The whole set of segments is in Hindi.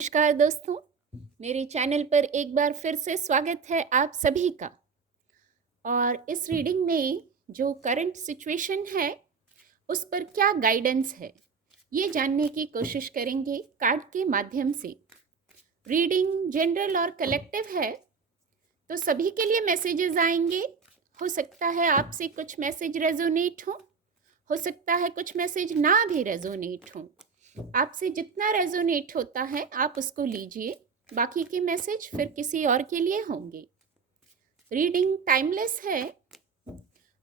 नमस्कार दोस्तों, मेरे चैनल पर एक बार फिर से स्वागत है आप सभी का। और इस रीडिंग में जो करंट सिचुएशन है उस पर क्या गाइडेंस है ये जानने की कोशिश करेंगे कार्ड के माध्यम से। रीडिंग जनरल और कलेक्टिव है तो सभी के लिए मैसेजेस आएंगे। हो सकता है आपसे कुछ मैसेज रेजोनेट हो सकता है कुछ मैसेज ना भी रेजोनेट हो। आपसे जितना रेजोनेट होता है आप उसको लीजिए, बाकी के मैसेज फिर किसी और के लिए होंगे। रीडिंग टाइमलेस है।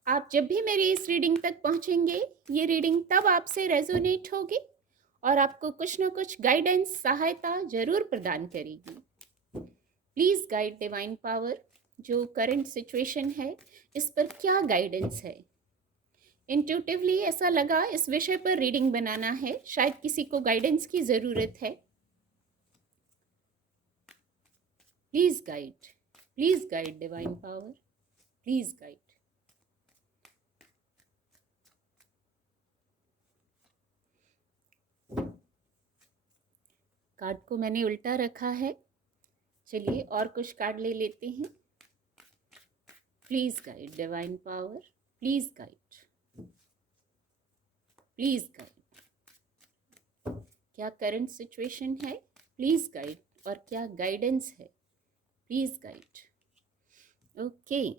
आप जब भी मेरी इस रीडिंग तक पहुंचेंगे ये रीडिंग तब आपसे रेजोनेट होगी और आपको कुछ ना कुछ गाइडेंस सहायता जरूर प्रदान करेगी। प्लीज गाइड डिवाइन पावर, जो करंट सिचुएशन है इस पर क्या गाइडेंस है। इंट्यूटिवली ऐसा लगा इस विषय पर रीडिंग बनाना है, शायद किसी को गाइडेंस की जरूरत है। Please guide divine power, please guide. Card को मैंने उल्टा रखा है, चलिए और कुछ कार्ड ले लेते हैं। Please guide divine power, please guide, please guide. क्या करंट सिचुएशन है, प्लीज गाइड, और क्या गाइडेंस है, please guide. Okay,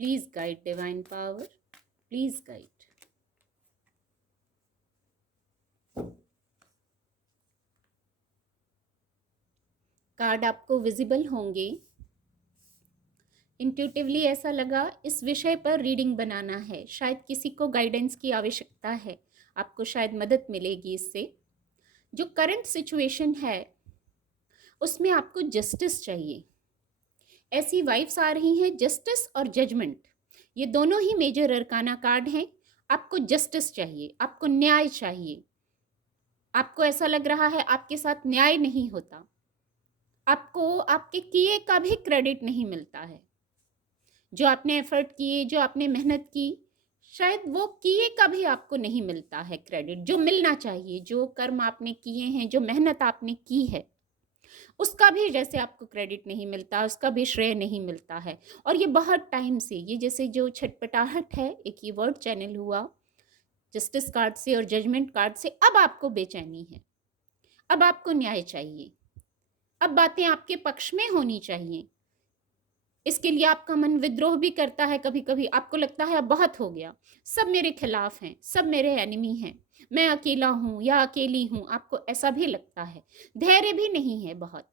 please guide divine power, please guide. Card आपको विजिबल होंगे। इंट्यूटिवली ऐसा लगा इस विषय पर रीडिंग बनाना है, शायद किसी को गाइडेंस की आवश्यकता है, आपको शायद मदद मिलेगी इससे। जो करंट सिचुएशन है उसमें आपको जस्टिस चाहिए। ऐसी वाइब्स आ रही हैं, जस्टिस और जजमेंट, ये दोनों ही मेजर अरकाना कार्ड हैं। आपको जस्टिस चाहिए, आपको न्याय चाहिए। आपको ऐसा लग रहा है आपके साथ न्याय नहीं होता, आपको आपके किए का भी क्रेडिट नहीं मिलता है। जो आपने एफर्ट किए, जो आपने मेहनत की, शायद वो किए का भी आपको नहीं मिलता है क्रेडिट जो मिलना चाहिए। जो कर्म आपने किए हैं, जो मेहनत आपने की है, उसका भी जैसे आपको क्रेडिट नहीं मिलता, उसका भी श्रेय नहीं मिलता है। और ये बहुत टाइम से, ये जैसे जो छटपटाहट है, एक ये वर्ड चैनल हुआ जस्टिस कार्ड से और जजमेंट कार्ड से। अब आपको बेचैनी है, अब आपको न्याय चाहिए, अब बातें आपके पक्ष में होनी चाहिए। इसके लिए आपका मन विद्रोह भी करता है। कभी कभी आपको लगता है अब बहुत हो गया, सब मेरे खिलाफ हैं, सब मेरे एनिमी हैं, मैं अकेला हूं या अकेली हूं, आपको ऐसा भी लगता है। धैर्य भी नहीं है, बहुत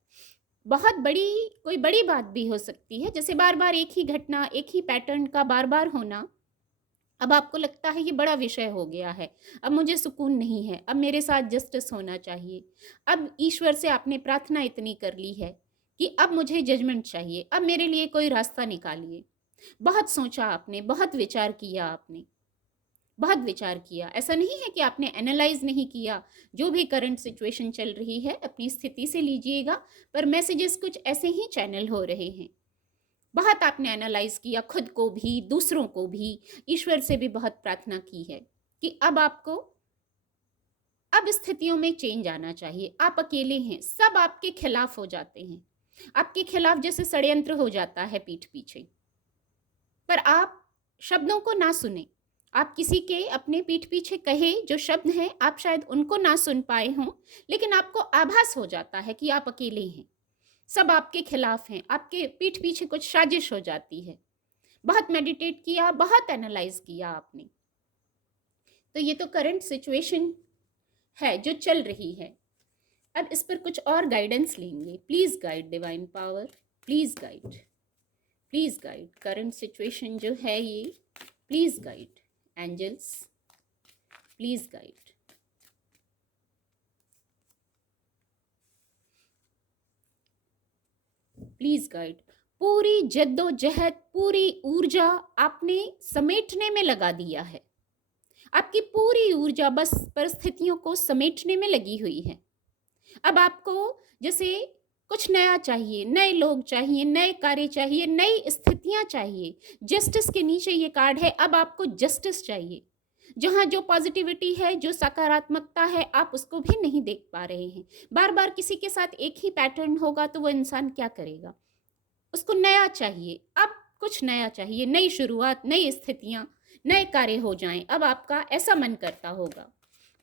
बहुत बड़ी कोई बड़ी बात भी हो सकती है, जैसे बार बार एक ही घटना, एक ही पैटर्न का बार बार होना। अब आपको लगता है ये बड़ा विषय हो गया है, अब मुझे सुकून नहीं है, अब मेरे साथ जस्टिस होना चाहिए। अब ईश्वर से आपने प्रार्थना इतनी कर ली है कि अब मुझे जजमेंट चाहिए, अब मेरे लिए कोई रास्ता निकालिए। बहुत सोचा आपने, बहुत विचार किया आपने, बहुत विचार किया। ऐसा नहीं है कि आपने एनालाइज नहीं किया। जो भी करंट सिचुएशन चल रही है अपनी स्थिति से लीजिएगा, पर मैसेजेस कुछ ऐसे ही चैनल हो रहे हैं। बहुत आपने एनालाइज किया, खुद को भी, दूसरों को भी, ईश्वर से भी बहुत प्रार्थना की है कि अब आपको, अब स्थितियों में चेंज आना चाहिए। आप अकेले हैं, सब आपके खिलाफ हो जाते हैं, आपके खिलाफ जैसे षड्यंत्र हो जाता है पीठ पीछे। पर आप शब्दों को ना सुने, आप किसी के अपने पीठ पीछे कहे जो शब्द हैं आप शायद उनको ना सुन पाए हों, लेकिन आपको आभास हो जाता है कि आप अकेले हैं, सब आपके खिलाफ हैं, आपके पीठ पीछे कुछ साजिश हो जाती है। बहुत मेडिटेट किया, बहुत एनालाइज किया आपने। तो ये तो करंट सिचुएशन है जो चल रही है। अब इस पर कुछ और गाइडेंस लेंगे। Please guide divine power, please guide, please guide. Current situation जो है ये, please guide angels, please guide. Please guide. पूरी जद्दोजहद, पूरी ऊर्जा आपने समेटने में लगा दिया है। आपकी पूरी ऊर्जा बस परिस्थितियों को समेटने में लगी हुई है। अब आपको जैसे कुछ नया चाहिए, नए लोग चाहिए, नए कार्य चाहिए, नई स्थितियां चाहिए। जस्टिस के नीचे ये कार्ड है, अब आपको जस्टिस चाहिए। जहाँ जो पॉजिटिविटी है, जो सकारात्मकता है, आप उसको भी नहीं देख पा रहे हैं। बार बार किसी के साथ एक ही पैटर्न होगा तो वो इंसान क्या करेगा? उसको नया चाहिए, अब कुछ नया चाहिए, नई शुरुआत, नई स्थितियां, नए कार्य हो जाएं। अब आपका ऐसा मन करता होगा।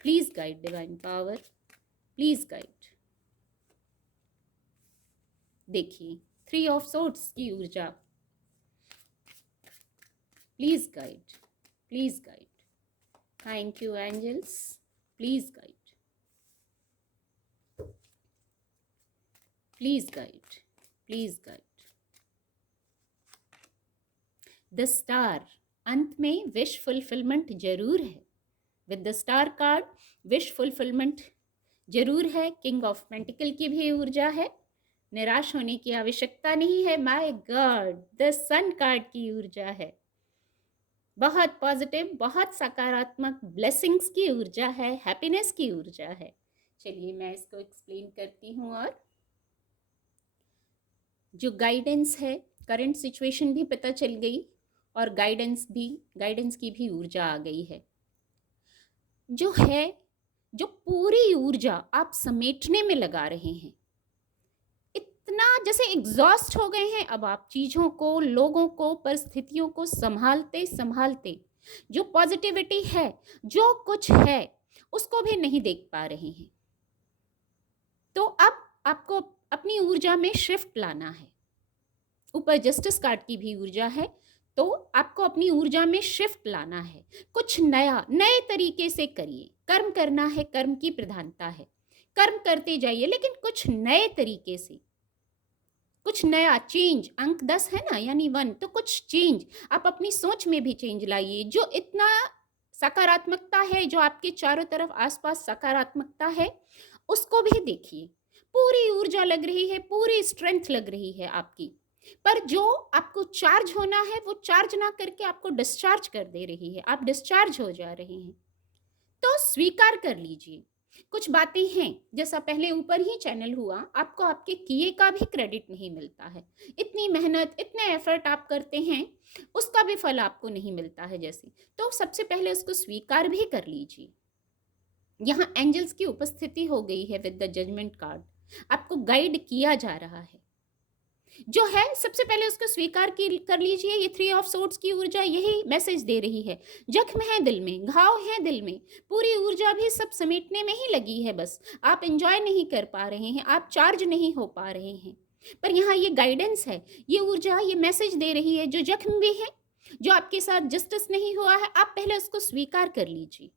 Please guide divine power, please guide. देखिए 3 ऑफ सोर्ड्स की ऊर्जा, please guide, please guide. Thank you angels, please guide, please guide, please guide. The star, अंत में विश फुलफिलमेंट जरूर है। With the star card wish fulfilment जरूर है। किंग ऑफ पेंटिकल की भी ऊर्जा है, निराश होने की आवश्यकता नहीं है। My god, the sun card की ऊर्जा है, बहुत पॉजिटिव, बहुत सकारात्मक, ब्लेसिंग्स की ऊर्जा है, हैप्पीनेस की ऊर्जा है। चलिए मैं इसको एक्सप्लेन करती हूँ। और जो गाइडेंस है, करंट सिचुएशन भी पता चल गई और गाइडेंस की भी ऊर्जा आ गई है। जो है, जो पूरी ऊर्जा आप समेटने में लगा रहे हैं, इतना जैसे एग्जॉस्ट हो गए हैं अब आप चीजों को, लोगों को, परिस्थितियों को संभालते संभालते, जो पॉजिटिविटी है, जो कुछ है, उसको भी नहीं देख पा रहे हैं। तो अब आपको अपनी ऊर्जा में शिफ्ट लाना है। ऊपर जस्टिस कार्ड की भी ऊर्जा है, तो आपको अपनी ऊर्जा में शिफ्ट लाना है। कुछ नया, नए तरीके से करिए। कर्म करना है, कर्म की प्रधानता है, कर्म करते जाइए, लेकिन कुछ नए तरीके से, कुछ नया चेंज। अंक 10 है ना, यानी 1, तो कुछ चेंज आप अपनी सोच में भी चेंज लाइए। जो इतना सकारात्मकता है, जो आपके चारों तरफ आसपास सकारात्मकता है, उसको भी देखिए। पूरी ऊर्जा लग रही है, पूरी स्ट्रेंथ लग रही है आपकी, पर जो आपको चार्ज होना है वो चार्ज ना करके आपको डिस्चार्ज कर दे रही है। आप डिस्चार्ज हो जा रहे हैं, तो स्वीकार कर लीजिए। कुछ बातें हैं, जैसा पहले ऊपर ही चैनल हुआ, आपको आपके किए का भी क्रेडिट नहीं मिलता है। इतनी मेहनत, इतने एफर्ट आप करते हैं, उसका भी फल आपको नहीं मिलता है जैसे। तो सबसे पहले उसको स्वीकार भी कर लीजिए। यहाँ एंजल्स की उपस्थिति हो गई है विद द जजमेंट कार्ड, आपको गाइड किया जा रहा है। जो है सबसे पहले उसको स्वीकार कर लीजिए। ये 3 ऑफ सोर्ड्स की ऊर्जा यही मैसेज दे रही है। जख्म है दिल में, घाव है दिल में, पूरी ऊर्जा भी सब समेटने में ही लगी है। बस आप एंजॉय नहीं कर पा रहे हैं, आप चार्ज नहीं हो पा रहे हैं। पर यहाँ ये गाइडेंस है, ये ऊर्जा ये मैसेज दे रही है। जो जख्म भी है, जो आपके साथ जस्टिस नहीं हुआ है, आप पहले उसको स्वीकार कर लीजिए।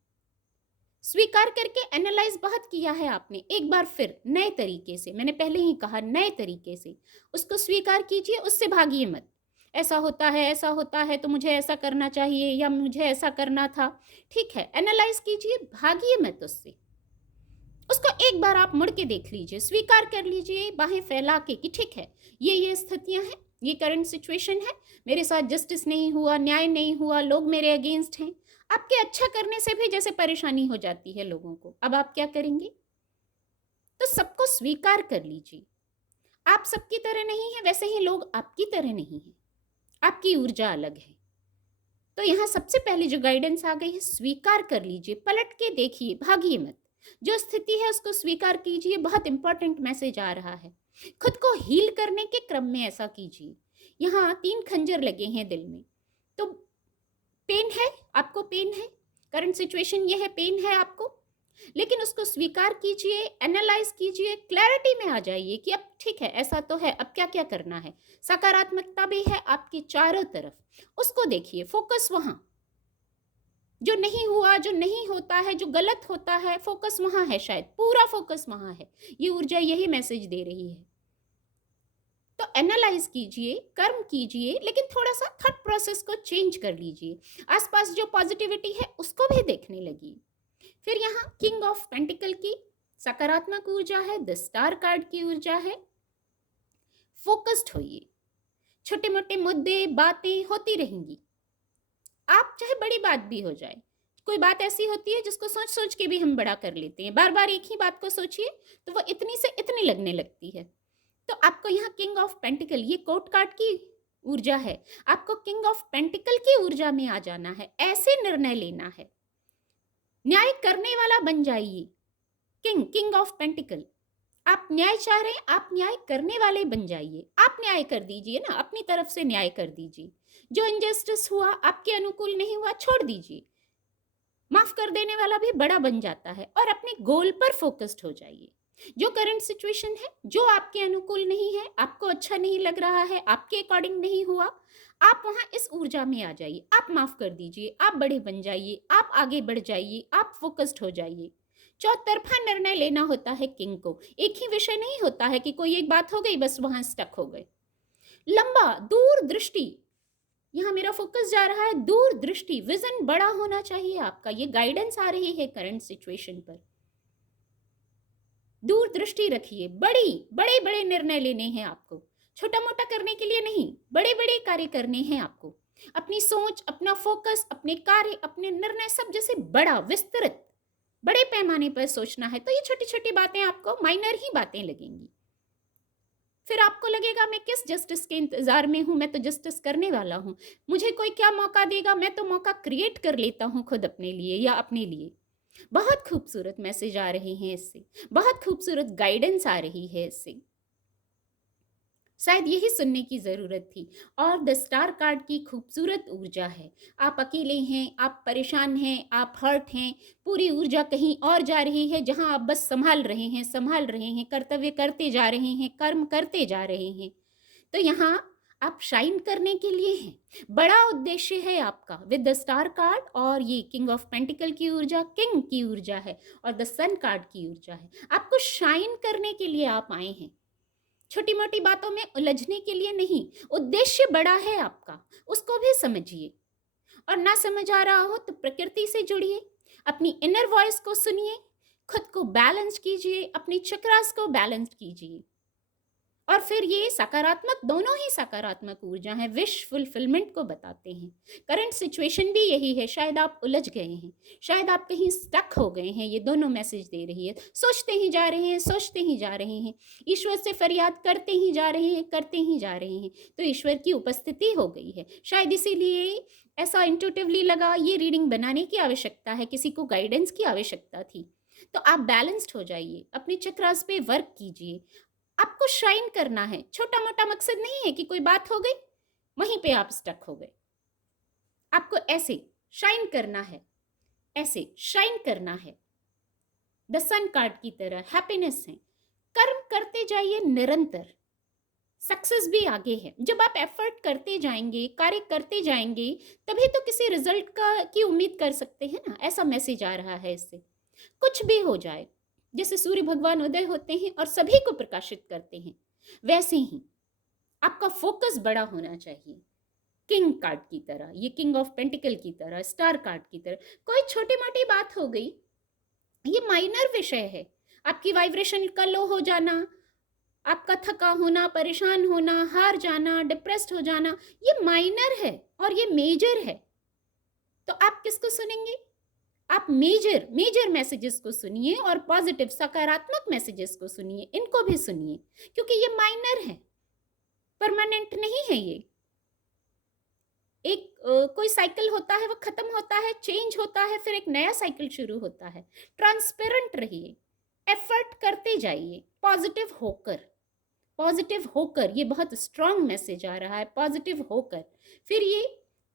स्वीकार करके एनालाइज बहुत किया है आपने, एक बार फिर नए तरीके से, मैंने पहले ही कहा नए तरीके से उसको स्वीकार कीजिए, उससे भागिए मत। ऐसा होता है, ऐसा होता है, तो मुझे ऐसा करना चाहिए या मुझे ऐसा करना था। ठीक है, एनालाइज कीजिए, भागिए मत उससे। उसको एक बार आप मुड़ के देख लीजिए, स्वीकार कर लीजिए बाहें फैला के कि ठीक है, ये स्थितियां हैं, ये करंट सिचुएशन है, मेरे साथ जस्टिस नहीं हुआ, न्याय नहीं हुआ, लोग मेरे अगेंस्ट हैं। आपके अच्छा करने से भी जैसे परेशानी हो जाती है लोगों को, अब आप क्या करेंगे? तो सबको स्वीकार कर लीजिए। आप सबकी तरह नहीं है, वैसे ही लोग आपकी तरह नहीं है, आपकी ऊर्जा अलग है। तो यहाँ सबसे पहले जो गाइडेंस आ गई है, स्वीकार कर लीजिए, पलट के देखिए, भागिए मत। जो स्थिति है उसको स्वीकार कीजिए, बहुत इंपॉर्टेंट मैसेज आ रहा है। खुद को हील करने के क्रम में ऐसा कीजिए। यहाँ 3 खंजर लगे हैं दिल में, तो पेन है, आपको पेन है, करंट सिचुएशन ये है, पेन है आपको, लेकिन उसको स्वीकार कीजिए, एनालाइज कीजिए, क्लैरिटी में आ जाइए कि अब ठीक है, ऐसा तो है, अब क्या क्या करना है। सकारात्मकता भी है आपके चारों तरफ, उसको देखिए, फोकस वहां। जो नहीं हुआ, जो नहीं होता है, जो गलत होता है, फोकस वहां है, शायद पूरा फोकस वहां है। ये ऊर्जा यही मैसेज दे रही है। तो एनालाइज कीजिए, कर्म कीजिए, लेकिन थोड़ा सा थॉट प्रोसेस को चेंज कर लीजिए। आसपास जो पॉजिटिविटी है उसको भी देखने लगी। फिर यहाँ किंग ऑफ पेंटिकल की सकारात्मक ऊर्जा है, द स्टार कार्ड की ऊर्जा है। फोकस्ड होइए, छोटे मोटे मुद्दे, बातें होती रहेंगी। आप चाहे बड़ी बात भी हो जाए, कोई बात ऐसी होती है जिसको सोच सोच के भी हम बड़ा कर लेते हैं। बार बार एक ही बात को सोचिए तो वो इतनी से इतनी लगने लगती है। तो आपको यहाँ किंग ऑफ पेंटिकल, ये कोर्ट कार्ड की ऊर्जा है, आपको किंग ऑफ पेंटिकल की ऊर्जा में आ जाना है, ऐसे निर्णय लेना है, न्याय करने वाला बन जाइए। किंग ऑफ पेंटिकल, आप न्याय चाह रहे हैं, आप न्याय करने वाले बन जाइए। आप न्याय कर दीजिए ना, अपनी तरफ से न्याय कर दीजिए। जो इनजस्टिस हुआ, आपके अनुकूल नहीं हुआ, छोड़ दीजिए। माफ कर देने वाला भी बड़ा बन जाता है और अपने गोल पर फोकस्ड हो जाइए। जो करंट सिचुएशन है, जो आपके अनुकूल नहीं है, आपको अच्छा नहीं लग रहा है, आपके अकॉर्डिंग नहीं हुआ, आप वहां इस ऊर्जा में आ जाइए। आप माफ कर दीजिए, आप बड़े बन जाइए, आप आगे बढ़ जाइए, आप फोकस्ड हो जाइए। चौतरफा निर्णय लेना होता है किंग को, एक ही विषय नहीं होता है कि कोई एक बात हो गई बस वहां स्टक हो गए। लंबा दूर दृष्टि, यहाँ मेरा फोकस जा रहा है दूर दृष्टि, विजन बड़ा होना चाहिए आपका। ये गाइडेंस आ रही है करंट सिचुएशन पर। दूर दृष्टि रखिए, बड़े बड़े निर्णय लेने हैं आपको, छोटा मोटा करने के लिए नहीं, बड़े बड़े कार्य करने हैं आपको। अपनी सोच, अपना फोकस, अपने कार्य, अपने निर्णय सब जैसे बड़ा, विस्तृत, बड़े पैमाने पर सोचना है। तो ये छोटी छोटी बातें आपको माइनर ही बातें लगेंगी। फिर आपको लगेगा मैं किस जस्टिस के इंतजार में हूं, मैं तो जस्टिस करने वाला हूं, मुझे कोई क्या मौका देगा, मैं तो मौका क्रिएट कर लेता हूं खुद अपने लिए या अपने लिए। बहुत खूबसूरत मैसेज आ रहे हैं इससे, बहुत खूबसूरत गाइडेंस आ रही है इससे। शायद यही सुनने की जरूरत थी। और द स्टार कार्ड की खूबसूरत ऊर्जा है। आप अकेले हैं, आप परेशान हैं, आप हर्ट हैं, पूरी ऊर्जा कहीं और जा रही है, जहां आप बस संभाल रहे हैं, कर्तव्य करते जा रहे हैं, कर्म करते जा रहे हैं। तो यहाँ आप शाइन करने के लिए हैं, बड़ा उद्देश्य है आपका विद द स्टार कार्ड। और ये किंग ऑफ पेंटिकल की ऊर्जा किंग की ऊर्जा है और द सन कार्ड की ऊर्जा है। आपको शाइन करने के लिए आप आए हैं, छोटी मोटी बातों में उलझने के लिए नहीं। उद्देश्य बड़ा है आपका, उसको भी समझिए। और ना समझ आ रहा हो तो प्रकृति से जुड़िए, अपनी इनर वॉइस को सुनिए, खुद को बैलेंस कीजिए, अपनी चक्रास को बैलेंस कीजिए। और फिर ये सकारात्मक, दोनों ही सकारात्मक ऊर्जा है, विश फुलफिलमेंट को बताते हैं। करंट सिचुएशन भी यही है, शायद आप उलझ गए हैं, शायद आप कहीं स्टक हो गए हैं, ये दोनों मैसेज दे रही है। सोचते ही जा रहे हैं, सोचते ही जा रहे हैं, ईश्वर से फरियाद करते ही जा रहे हैं, करते ही जा रहे हैं, तो ईश्वर की उपस्थिति हो गई है। शायद इसीलिए ऐसा इंट्यूटिवली लगा ये रीडिंग बनाने की आवश्यकता है, किसी को गाइडेंस की आवश्यकता थी। तो आप बैलेंस्ड हो जाइए, अपने चक्रास पे वर्क कीजिए। आपको शाइन करना है, छोटा मोटा मकसद नहीं है कि कोई बात हो गई वहीं पे आप स्टक हो गए। आपको ऐसे शाइन करना है, ऐसे शाइन करना है, द सन कार्ड की तरह हैप्पीनेस है। कर्म करते जाइए निरंतर, सक्सेस भी आगे है। जब आप एफर्ट करते जाएंगे, कार्य करते जाएंगे, तभी तो किसी रिजल्ट की उम्मीद कर सकते हैं ना। ऐसा मैसेज आ रहा है इससे। कुछ भी हो जाए, जैसे सूर्य भगवान उदय होते हैं और सभी को प्रकाशित करते हैं, वैसे ही आपका फोकस बड़ा होना चाहिए। किंग कार्ड की तरह, ये किंग ऑफ पेंटिकल की तरह, स्टार कार्ड की तरह। कोई छोटी मोटी बात हो गई, ये माइनर विषय है। आपकी वाइब्रेशन का लो हो जाना, आपका थका होना, परेशान होना, हार जाना, डिप्रेस्ड हो जाना, ये माइनर है और ये मेजर है। तो आप किसको सुनेंगे? आप मेजर मैसेजेस को सुनिए और पॉजिटिव सकारात्मक मैसेजेस को सुनिए, इनको भी सुनिए, क्योंकि ये माइनर है, परमानेंट नहीं है। ये एक कोई साइकिल होता है, वो खत्म होता है, चेंज होता है, फिर एक नया साइकिल शुरू होता है। ट्रांसपेरेंट रहिए, एफर्ट करते जाइए, पॉजिटिव होकर, पॉजिटिव होकर। ये बहुत स्ट्रांग मैसेज आ रहा है, पॉजिटिव होकर। फिर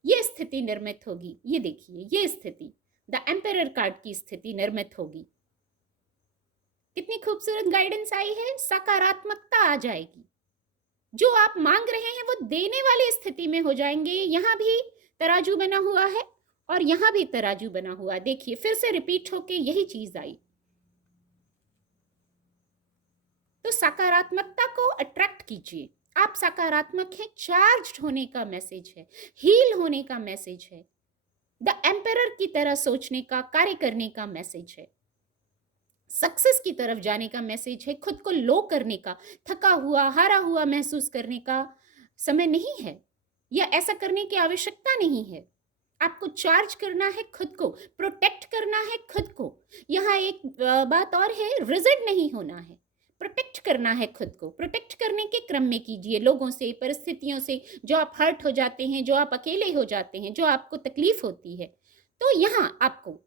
ये स्थिति निर्मित होगी। ये देखिए, ये स्थिति द एम्परर कार्ड की स्थिति निर्मित होगी। कितनी खूबसूरत गाइडेंस आई है, सकारात्मकता आ जाएगी। जो आप मांग रहे हैं वो देने वाली स्थिति में हो जाएंगे। यहां भी तराजू बना हुआ है और यहां भी तराजू बना हुआ, देखिए फिर से रिपीट होके यही चीज आई। तो सकारात्मकता को अट्रैक्ट कीजिए। आप सकारात्मक हैं, चार्ज होने का मैसेज है, हील होने का मैसेज है, द एम्परर की तरह सोचने का, कार्य करने का मैसेज है, सक्सेस की तरफ जाने का मैसेज है। खुद को लो करने का, थका हुआ, हारा हुआ महसूस करने का समय नहीं है, या ऐसा करने की आवश्यकता नहीं है। आपको चार्ज करना है खुद को, प्रोटेक्ट करना है खुद को। यहाँ एक बात और है, रिजिड नहीं होना है, प्रोटेक्ट करना है खुद को, प्रोटेक्ट करने के क्रम में कीजिए, लोगों से, परिस्थितियों से, जो आप हर्ट हो जाते हैं, जो आप अकेले हो जाते हैं, जो आपको तकलीफ होती है। तो यहाँ आपको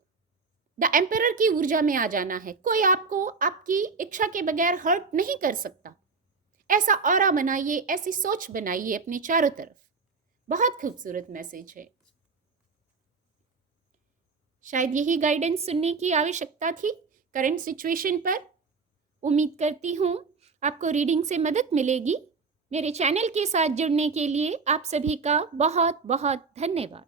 द एम्परर की ऊर्जा में आ जाना है। कोई आपको आपकी इच्छा के बगैर हर्ट नहीं कर सकता। ऐसा ऑरा बनाइए, ऐसी सोच बनाइए अपने चारों तरफ। बहुत खूबसूरत मैसेज है। शायद यही गाइडेंस सुनने की आवश्यकता थी करंट सिचुएशन पर। उम्मीद करती हूँ आपको रीडिंग से मदद मिलेगी। मेरे चैनल के साथ जुड़ने के लिए आप सभी का बहुत बहुत धन्यवाद।